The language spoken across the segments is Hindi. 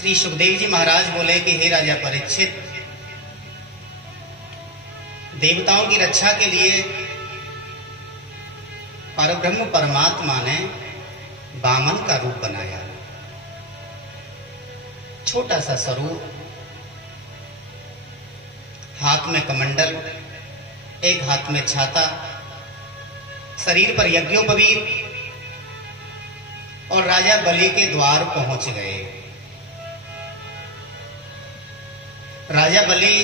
श्री सुखदेव जी महाराज बोले कि हे राजा परीक्षित, देवताओं की रक्षा के लिए परब्रह्म परमात्मा ने वामन का रूप बनाया। छोटा सा स्वरूप, हाथ में कमंडल, एक हाथ में छाता, शरीर पर यज्ञोपवीत, और राजा बलि के द्वार पहुंच गए। राजा बलि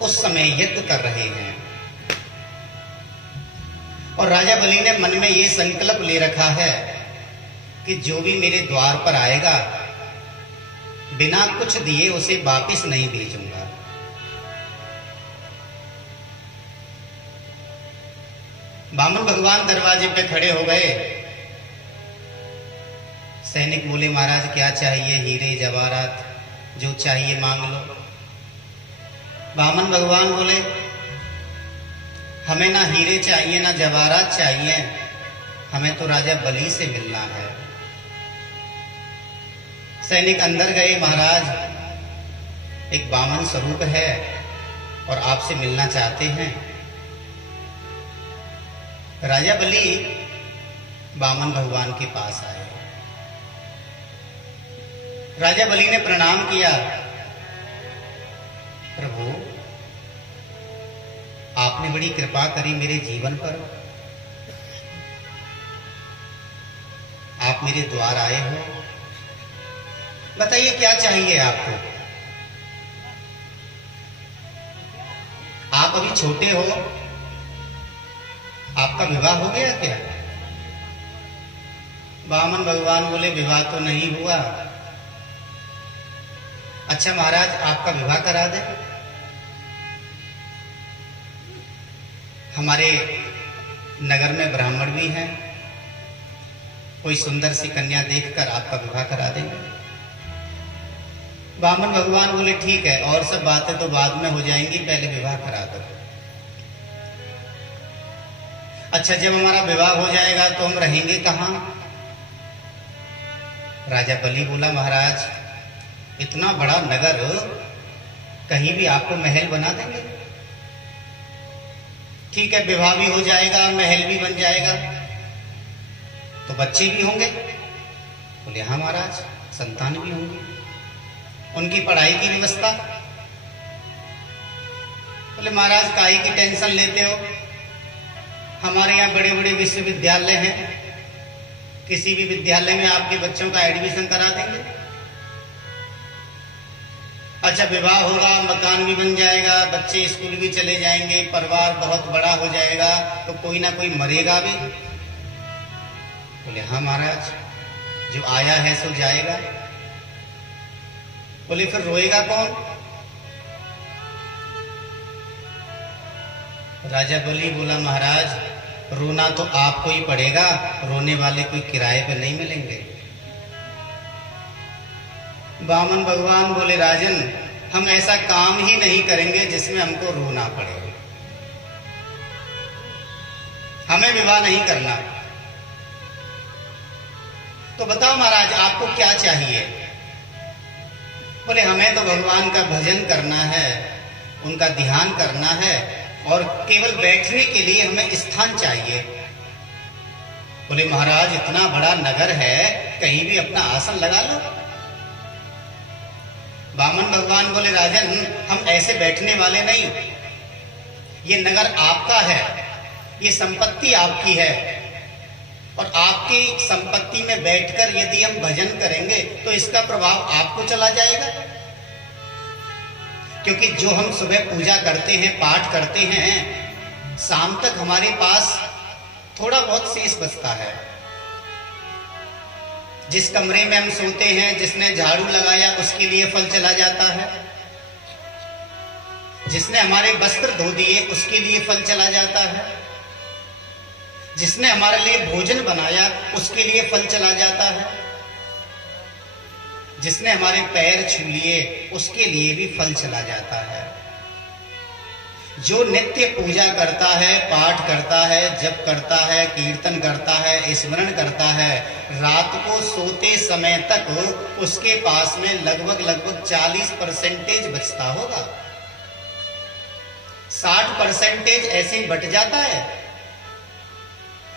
उस समय यज्ञ कर रहे हैं और राजा बलि ने मन में यह संकल्प ले रखा है कि जो भी मेरे द्वार पर आएगा बिना कुछ दिए उसे वापस नहीं भेजूंगा। वामन भगवान दरवाजे पे खड़े हो गए। सैनिक बोले महाराज क्या चाहिए? हीरे जवाहरात जो चाहिए मांग लो। वामन भगवान बोले हमें ना हीरे चाहिए ना जवाहरात चाहिए, हमें तो राजा बलि से मिलना है। सैनिक अंदर गए, महाराज एक वामन स्वरूप है और आपसे मिलना चाहते हैं। राजा बलि वामन भगवान के पास आए। राजा बलि ने प्रणाम किया, प्रभु आपने बड़ी कृपा करी मेरे जीवन पर, आप मेरे द्वार आए हो, बताइए क्या चाहिए आपको? आप अभी छोटे हो, आपका विवाह हो गया क्या? वामन भगवान बोले विवाह तो नहीं हुआ। अच्छा महाराज आपका विवाह करा दे। हमारे नगर में ब्राह्मण भी हैं, कोई सुंदर सी कन्या देखकर आपका विवाह करा देंगे। वामन भगवान बोले ठीक है, और सब बातें तो बाद में हो जाएंगी, पहले विवाह करा दो। अच्छा जब हमारा विवाह हो जाएगा तो हम रहेंगे कहां? राजा बलि बोला महाराज इतना बड़ा नगर, कहीं भी आपको महल बना देंगे। ठीक है, विवाह भी हो जाएगा, महल भी बन जाएगा, तो बच्चे भी होंगे? बोले हाँ महाराज, संतान भी होंगी। उनकी पढ़ाई की व्यवस्था? बोले महाराज काहे की टेंशन लेते हो, हमारे यहाँ बड़े बड़े विश्वविद्यालय हैं, किसी भी विद्यालय में आपके बच्चों का एडमिशन करा देंगे। अच्छा विवाह होगा, मकान भी बन जाएगा, बच्चे स्कूल भी चले जाएंगे, परिवार बहुत बड़ा हो जाएगा, तो कोई ना कोई मरेगा भी। बोले हाँ महाराज, जो आया है सो जाएगा। बोले फिर रोएगा कौन? राजा बलि बोला महाराज रोना तो आपको ही पड़ेगा, रोने वाले कोई किराए पे नहीं मिलेंगे। वामन भगवान बोले राजन हम ऐसा काम ही नहीं करेंगे जिसमें हमको रोना पड़े, हमें विवाह नहीं करना। तो बताओ महाराज आपको क्या चाहिए? बोले हमें तो भगवान का भजन करना है, उनका ध्यान करना है, और केवल बैठने के लिए हमें स्थान चाहिए। बोले महाराज इतना बड़ा नगर है, कहीं भी अपना आसन लगा लो। वामन भगवान बोले राजन हम ऐसे बैठने वाले नहीं, ये नगर आपका है, ये संपत्ति आपकी है, और आपकी संपत्ति में बैठकर यदि हम भजन करेंगे तो इसका प्रभाव आपको चला जाएगा। क्योंकि जो हम सुबह पूजा करते हैं, पाठ करते हैं, शाम तक हमारे पास थोड़ा बहुत शेष बचता है। जिस कमरे में हम सोते हैं, जिसने झाड़ू लगाया उसके लिए फल चला जाता है, जिसने हमारे वस्त्र धो दिए उसके लिए फल चला जाता है, जिसने हमारे लिए भोजन बनाया उसके लिए फल चला जाता है, जिसने हमारे पैर छू लिए उसके लिए भी फल चला जाता है। जो नित्य पूजा करता है, पाठ करता है, जप करता है, कीर्तन करता है, स्मरण करता है, रात को सोते समय तक उसके पास में लगभग 40% बचता होगा। 60% ऐसे ही बट जाता है।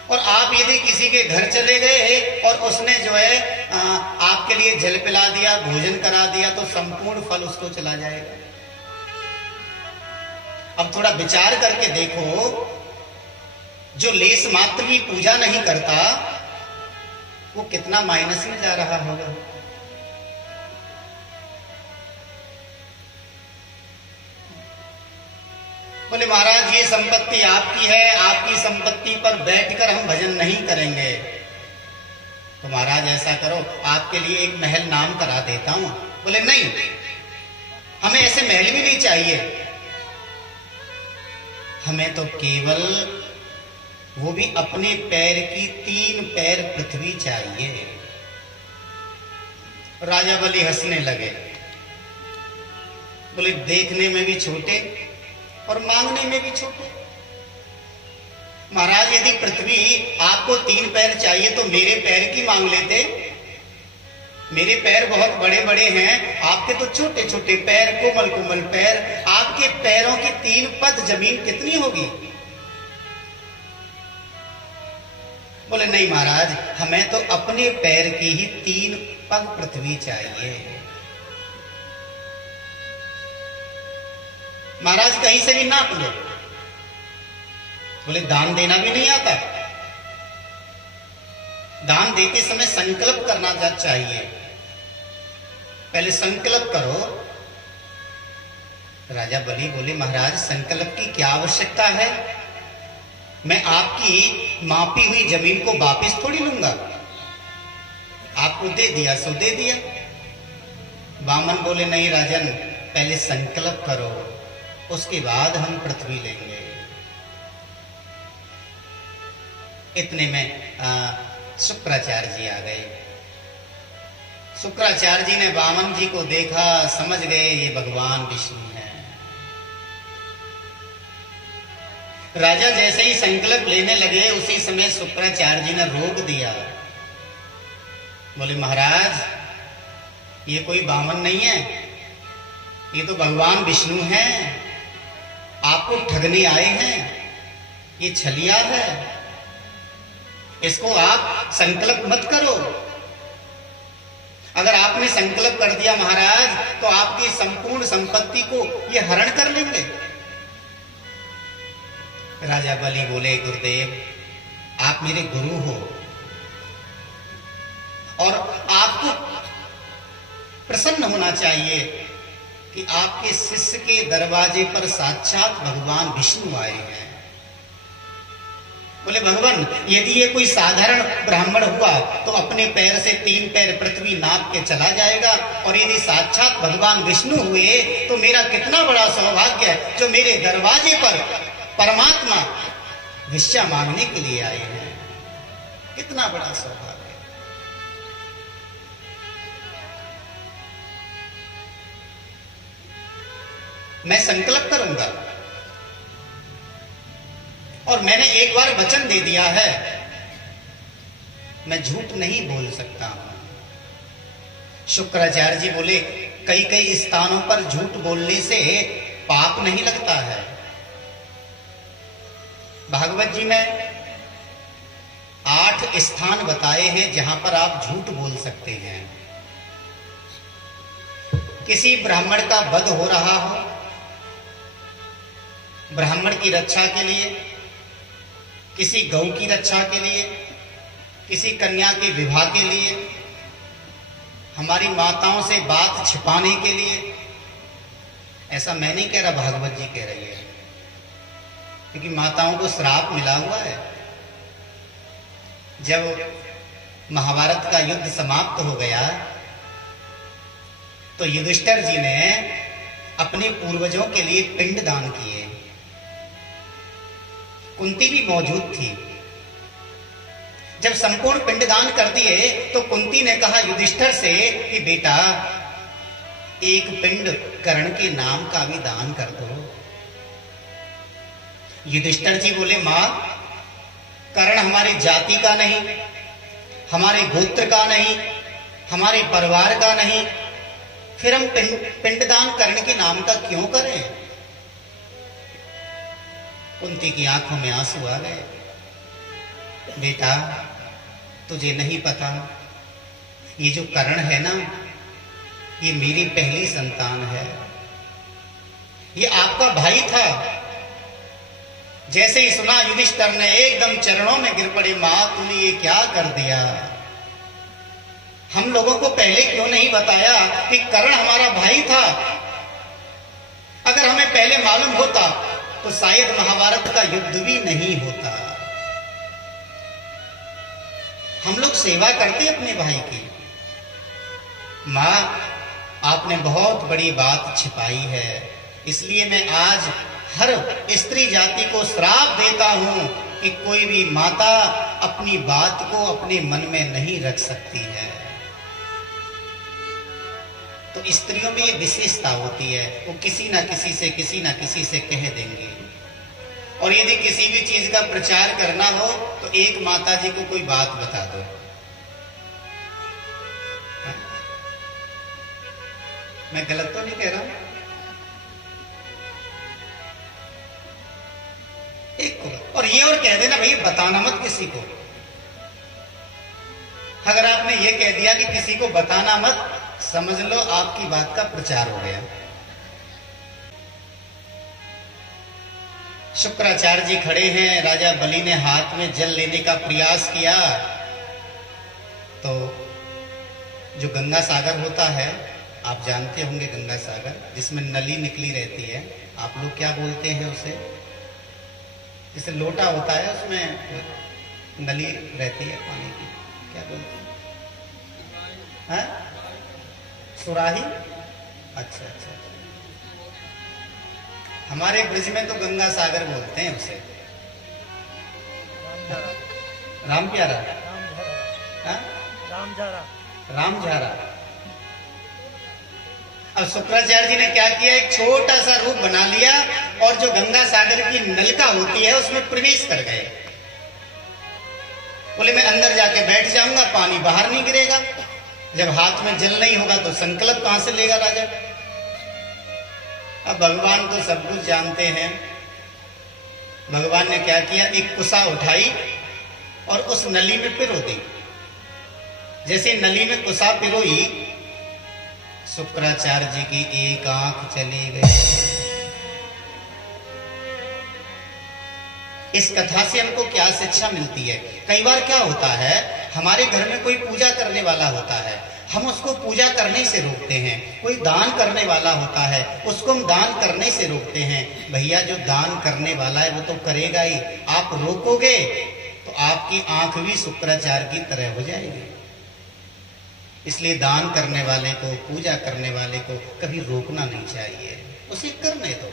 और आप यदि किसी के घर चले गए और उसने जो है आपके लिए जल पिला दिया, भोजन करा दिया, तो संपूर्ण फल उसको चला जाएगा। अब थोड़ा विचार करके देखो, जो लेस मात्र भी पूजा नहीं करता वो कितना माइनस में जा रहा होगा। बोले महाराज ये संपत्ति आपकी है, आपकी संपत्ति पर बैठकर हम भजन नहीं करेंगे। तो महाराज ऐसा करो, आपके लिए एक महल नाम करा देता हूं। बोले नहीं, हमें ऐसे महल भी नहीं चाहिए, हमें तो केवल वो भी अपने पैर की 3 पैर पृथ्वी चाहिए। राजा बलि हंसने लगे, बोले देखने में भी छोटे और मांगने में भी छोटे। महाराज यदि पृथ्वी आपको 3 पैर चाहिए तो मेरे पैर की मांग लेते। मेरे पैर बहुत बड़े बड़े हैं, आपके तो छोटे छोटे पैर, कोमल कोमल पैर। आपके पैरों की 3 पद जमीन कितनी होगी? बोले नहीं महाराज, हमें तो अपने पैर की ही 3 पग पृथ्वी चाहिए। महाराज कहीं से भी नाप लो। बोले दान देना भी नहीं आता? दान देते समय संकल्प करना चाहिए। पहले संकल्प करो। राजा बलि बोले महाराज संकल्प की क्या आवश्यकता है? मैं आपकी मापी हुई जमीन को वापस थोड़ी लूंगा। आपको दे दिया सो दे दिया। वामन बोले नहीं राजन, पहले संकल्प करो, उसके बाद हम पृथ्वी लेंगे। इतने में शुक्राचार्य जी आ गए। शुक्राचार्य जी ने वामन जी को देखा, समझ गए ये भगवान विष्णु हैं। राजा जैसे ही संकल्प लेने लगे उसी समय शुक्राचार्य जी ने रोक दिया। बोले महाराज ये कोई वामन नहीं है, ये तो भगवान विष्णु हैं, आपको ठगने आए हैं, ये छलिया है, इसको आप संकल्प मत करो। अगर आपने संकल्प कर दिया महाराज तो आपकी संपूर्ण संपत्ति को ये हरण कर लेंगे। राजा बलि बोले गुरुदेव आप मेरे गुरु हो और आपको प्रसन्न होना चाहिए कि आपके शिष्य के दरवाजे पर साक्षात भगवान विष्णु आए हैं। बोले भगवान यदि ये कोई साधारण ब्राह्मण हुआ तो अपने पैर से 3 पैर पृथ्वी नाप के चला जाएगा, और यदि साक्षात भगवान विष्णु हुए तो मेरा कितना बड़ा सौभाग्य है जो मेरे दरवाजे पर परमात्मा भिक्षा मांगने के लिए आए हैं। कितना बड़ा सौभाग्य। मैं संकल्प करूंगा और मैंने एक बार वचन दे दिया है, मैं झूठ नहीं बोल सकता हूं। शुक्राचार्य जी बोले कई कई स्थानों पर झूठ बोलने से पाप नहीं लगता है। भागवत जी में 8 स्थान बताए हैं जहां पर आप झूठ बोल सकते हैं। किसी ब्राह्मण का वध हो रहा हो, ब्राह्मण की रक्षा के लिए, किसी गौ की रक्षा के लिए, किसी कन्या के विवाह के लिए, हमारी माताओं से बात छिपाने के लिए। ऐसा मैं नहीं कह रहा, भागवत जी कह रही है, क्योंकि माताओं को श्राप मिला हुआ है। जब महाभारत का युद्ध समाप्त हो गया तो युधिष्ठिर जी ने अपने पूर्वजों के लिए पिंड दान किए। कुंती भी मौजूद थी। जब संपूर्ण पिंडदान कर दिए तो कुंती ने कहा युधिष्ठिर से कि बेटा एक पिंड कर्ण के नाम का भी दान कर दो। युधिष्ठिर जी बोले, मां, कर्ण हमारी जाति का नहीं, हमारे गोत्र का नहीं, हमारे परिवार का नहीं, फिर हम पिंडदान कर्ण के नाम का क्यों करें? कुंती की आंखों में आंसू आ गए। बेटा, तुझे नहीं पता, ये जो कर्ण है ना, ये मेरी पहली संतान है। ये आपका भाई था। जैसे ही सुना, युधिष्ठिर ने एकदम चरणों में गिर पड़े, मां, तूने ये क्या कर दिया? हम लोगों को पहले क्यों नहीं बताया कि कर्ण हमारा भाई था? अगर हमें पहले मालूम होता तो शायद महाभारत का युद्ध भी नहीं होता। हम लोग सेवा करते अपने भाई की। मां, आपने बहुत बड़ी बात छिपाई है, इसलिए मैं आज हर स्त्री जाति को श्राप देता हूं कि कोई भी माता अपनी बात को अपने मन में नहीं रख सकती है। तो स्त्रियों में ये विशेषता होती है, वो किसी ना किसी से कह देंगे। और यदि किसी भी चीज का प्रचार करना हो तो एक माता जी को कोई बात बता दो। मैं गलत तो नहीं कह रहा हूं? एक को, और ये और कह देना, भाई बताना मत किसी को। अगर आपने ये कह दिया कि किसी को बताना मत, समझ लो आपकी बात का प्रचार हो गया। शुक्राचार्य जी खड़े हैं, राजा बलि ने हाथ में जल लेने का प्रयास किया तो जो गंगा सागर होता है, आप जानते होंगे, गंगा सागर जिसमें नली निकली रहती है, आप लोग क्या बोलते हैं उसे? जैसे लोटा होता है, उसमें नली रहती है पानी की, क्या बोलते हैं? सुराही? अच्छा अच्छा, हमारे ब्रिज में तो गंगा सागर बोलते हैं उसे। राम प्यारा, रामझारा। अब शुक्राचार्य जी ने क्या किया, एक छोटा सा रूप बना लिया और जो गंगा सागर की नलिका होती है उसमें प्रवेश कर गए। बोले, मैं अंदर जाके बैठ जाऊंगा, पानी बाहर नहीं गिरेगा। जब हाथ में जल नहीं होगा तो संकल्प कहां से लेगा राजा? अब भगवान तो सब कुछ जानते हैं। भगवान ने क्या किया, एक कुसा उठाई और उस नली में पिरो दी। जैसे नली में कुसा पिरोई, शुक्राचार्य जी की एक आंख चली गई। इस कथा से हमको क्या शिक्षा मिलती है? कई बार क्या होता है, हमारे घर में कोई पूजा करने वाला होता है, हम उसको पूजा करने से रोकते हैं। कोई दान करने वाला होता है, उसको हम दान करने से रोकते हैं। भैया, जो दान करने वाला है वो तो करेगा ही, आप रोकोगे तो आपकी आंख भी शुक्राचार्य की तरह हो जाएगी। इसलिए दान करने वाले को, पूजा करने वाले को कभी रोकना नहीं चाहिए, उसे करने दो।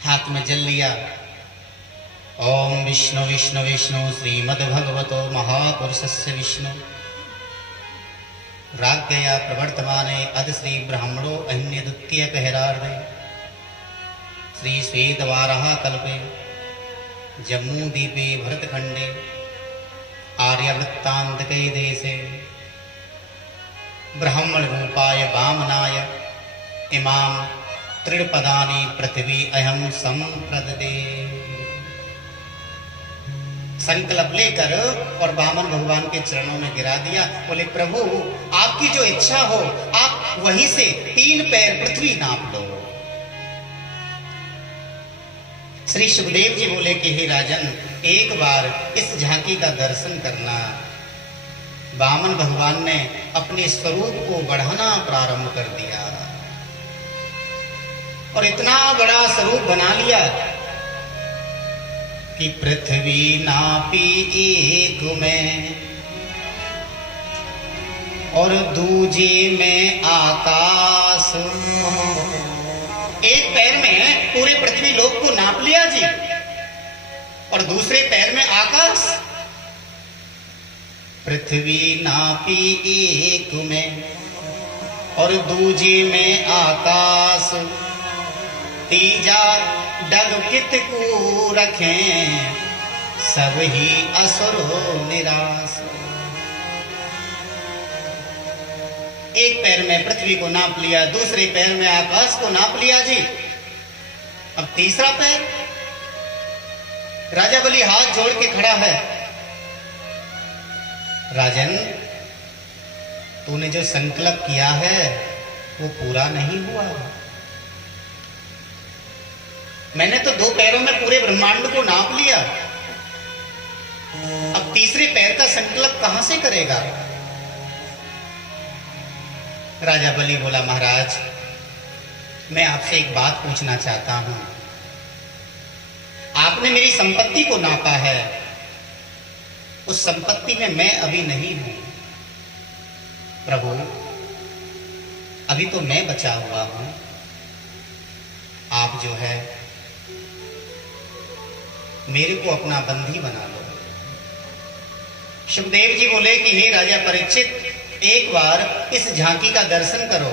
हाथ में जल लिया, ओम विष्णु विष्णु विष्णु श्रीमद्भगवतो महापुरुषस्य विष्णु राज्ञया प्रवर्तमाने अद श्री ब्राह्मणो अन्य द्वितीय कहरार्धे श्री श्वेतवाराह कल्पे जम्मूदीपे भरतखंडे आर्यवृत्तान्तके देशे ब्राह्मण रूपाय वामनाय इमां त्रिपदानि पृथ्वी अहम संप्रददे। संकल्प लेकर और वामन भगवान के चरणों में गिरा दिया। बोले, प्रभु, आपकी जो इच्छा हो आप वहीं से 3 पैर पृथ्वी नाप लो। श्री सुखदेव जी बोले कि हे राजन, एक बार इस झांकी का दर्शन करना। वामन भगवान ने अपने स्वरूप को बढ़ाना प्रारंभ कर दिया और इतना बड़ा स्वरूप बना लिया कि पृथ्वी नापी एक में और दूजे में आकाश। एक पैर में पूरे पृथ्वी लोक को नाप लिया जी, और दूसरे पैर में आकाश। पृथ्वी नापी एक में और दूजे में आकाश, तीजा डग कित को रखें, सब ही असुर निराश। एक पैर में पृथ्वी को नाप लिया, दूसरे पैर में आकाश को नाप लिया जी। अब तीसरा पैर, राजा बलि हाथ जोड़ के खड़ा है। राजन, तूने जो संकल्प किया है वो पूरा नहीं हुआ। मैंने तो 2 पैरों में पूरे ब्रह्मांड को नाप लिया, अब तीसरे पैर का संकल्प कहां से करेगा? राजा बलि बोला, महाराज मैं आपसे एक बात पूछना चाहता हूं। आपने मेरी संपत्ति को नापा है, उस संपत्ति में मैं अभी नहीं हूं। प्रभु, अभी तो मैं बचा हुआ हूं। आप जो है मेरे को अपना बंदी बना लो। शुभदेव जी बोले कि हे राजा परीक्षित, एक बार इस झांकी का दर्शन करो।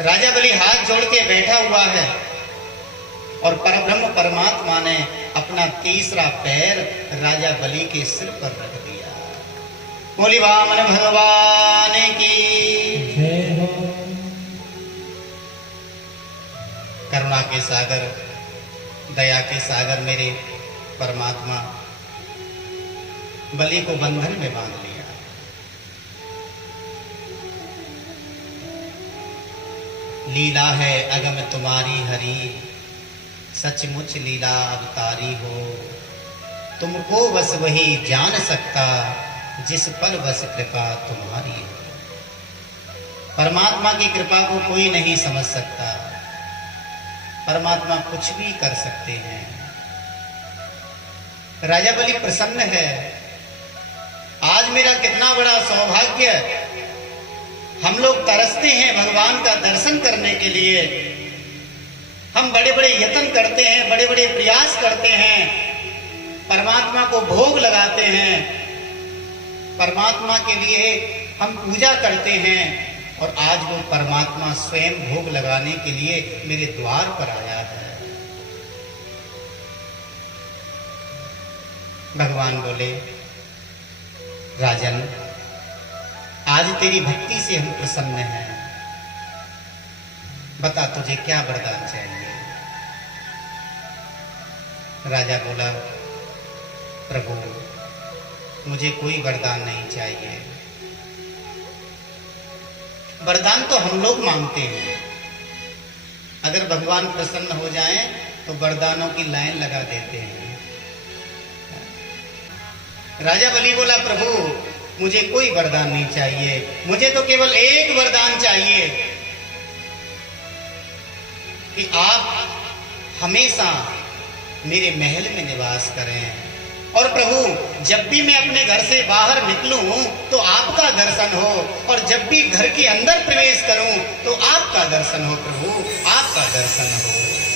राजा बलि हाथ जोड़ के बैठा हुआ है और परब्रह्म परमात्मा ने अपना तीसरा पैर राजा बलि के सिर पर रख दिया। बोली वामन भगवान की। करुणा के सागर, दया के सागर मेरे परमात्मा बलि को बंधन में बांध लिया। लीला है अगम तुम्हारी हरि, सचमुच लीला अवतारी हो। तुमको बस वही जान सकता, जिस पर बस कृपा तुम्हारी हो। परमात्मा की कृपा को कोई नहीं समझ सकता। परमात्मा कुछ भी कर सकते हैं। राजा बलि प्रसन्न है। आज मेरा कितना बड़ा सौभाग्य, हम लोग तरसते हैं भगवान का दर्शन करने के लिए। हम बड़े बड़े यत्न करते हैं, बड़े बड़े प्रयास करते हैं, परमात्मा को भोग लगाते हैं, परमात्मा के लिए हम पूजा करते हैं, और आज वो परमात्मा स्वयं भोग लगाने के लिए मेरे द्वार पर आया है। भगवान बोले, राजन आज तेरी भक्ति से हम प्रसन्न हैं। बता तुझे क्या वरदान चाहिए? राजा बोला, प्रभु मुझे कोई वरदान नहीं चाहिए। वरदान तो हम लोग मांगते हैं। अगर भगवान प्रसन्न हो जाएं तो वरदानों की लाइन लगा देते हैं। राजा बलि बोला, प्रभु मुझे कोई वरदान नहीं चाहिए, मुझे तो केवल एक वरदान चाहिए कि आप हमेशा मेरे महल में निवास करें, और प्रभु जब भी मैं अपने घर से बाहर निकलूं तो आपका दर्शन हो, और जब भी घर के अंदर प्रवेश करूं तो आपका दर्शन हो। प्रभु आपका दर्शन हो।